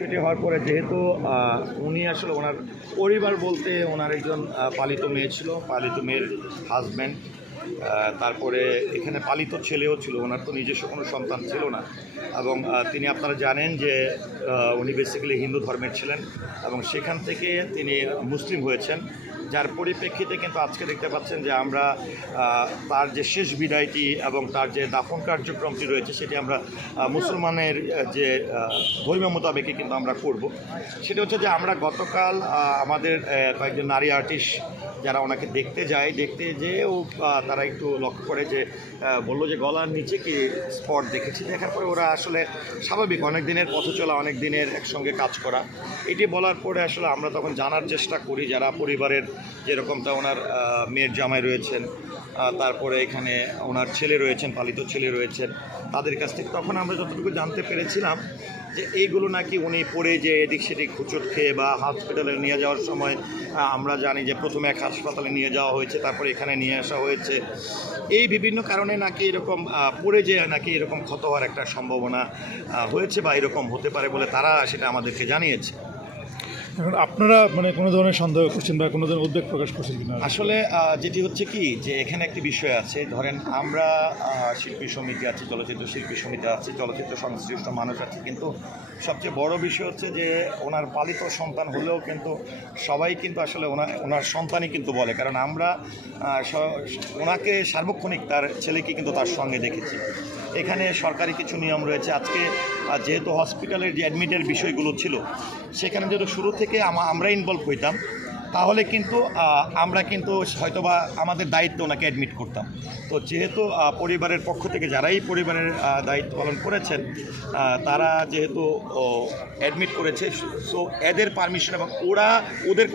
বিষয়টি হওয়ার পরে যেহেতু উনি আসলে ওনার পরিবার বলতে ওনার একজন পালিত মেয়ে ছিল, পালিত মেয়ের হাজব্যান্ড তারপরে এখানে পালিত ছেলেও ছিল ওনার তো নিজস্ব কোনো সন্তান ছিল না। এবং তিনি আপনারা জানেন যে উনি বেসিক্যালি হিন্দু ধর্মের ছিলেন এবং সেখান থেকে তিনি মুসলিম হয়েছেন। যার পরিপ্রেক্ষিতে কিন্তু আজকে দেখতে পাচ্ছেন যে আমরা তার যে শেষ বিদায়টি এবং তার যে দাফন কার্যক্রমটি রয়েছে সেটি আমরা মুসলমানের যে আহ, ধর্মীয় মোতাবেকই কিন্তু আমরা করব। সেটা হচ্ছে যে আমরা গতকাল আমাদের কয়েকজন নারী আর্টিস্ট যারা ওনাকে দেখতে যায় দেখতে যেও আহ, তারা একটু লক্ষ্য করে যে বলল যে গলার নিচে কি স্পট দেখেছি। দেখার পরে ওরা আসলে স্বাভাবিক অনেক দিনের পথ চলা অনেক দিনের একসঙ্গে কাজ করা। এটি বলার পরে আসলে আমরা তখন জানার চেষ্টা করি যারা পরিবারের যেরকমটা ওনার মেয়ের জামাই রয়েছেন তারপরে এখানে ওনার ছেলে রয়েছেন পালিত ছেলে রয়েছেন তাদের কাছ থেকে তখন আমরা যতটুকু জানতে পেরেছিলাম যে এইগুলো নাকি উনি পড়ে যে এদিক সেদিক হুচট খেয়ে বা হসপিটালে নিয়ে যাওয়ার সময় আমরা জানি যে প্রথমে এক হাসপাতালে নিয়ে যাওয়া হয়েছে, তারপরে এখানে নিয়ে আসা হয়েছে। এই বিভিন্ন কারণে নাকি এরকম পড়ে যে নাকি এরকম ক্ষত হওয়ার একটা সম্ভাবনা হয়েছে বা এরকম হতে পারে বলে তারা সেটা আমাদেরকে জানিয়েছে। এখন আপনারা মানে কোনো ধরনের সন্দেহ করছেন বা কোনো ধরনের উদ্বেগ প্রকাশ করছেন কিনা? আসলে যেটি হচ্ছে কি, যে এখানে একটি বিষয় আছে, ধরেন আমরা শিল্পী সমিতি আছে, চলচ্চিত্র শিল্পী সমিতি আছে, চলচ্চিত্র সংশ্লিষ্ট মানুষ আছে, কিন্তু সবচেয়ে বড় বিষয় হচ্ছে যে, ওনার পালিত সন্তান হলেও কিন্তু সবাই কিন্তু আসলে ওনার ওনার সন্তানই কিন্তু বলে। কারণ আমরা ওনাকে সার্বক্ষণিক তার ছেলেকে কিন্তু তার সঙ্গে দেখেছি। এখানে সরকারি কিছু নিয়ম রয়েছে। আজকে যেহেতু হসপিটালের যে অ্যাডমিটের বিষয়গুলো ছিল, সেখানে যেহেতু শুরু থেকে আমরা ইনভলভ হইতাম, তাহলে কিন্তু আমরা কিন্তু হয়তোবা আমাদের দায়িত্ব ওনাকে অ্যাডমিট করতাম। তো যেহেতু পরিবারের পক্ষ থেকে যারাই পরিবারের দায়িত্ব পালন করেছেন তারা যেহেতু অ্যাডমিট করেছে, সো এদের পারমিশন এবং ওরা, ওদের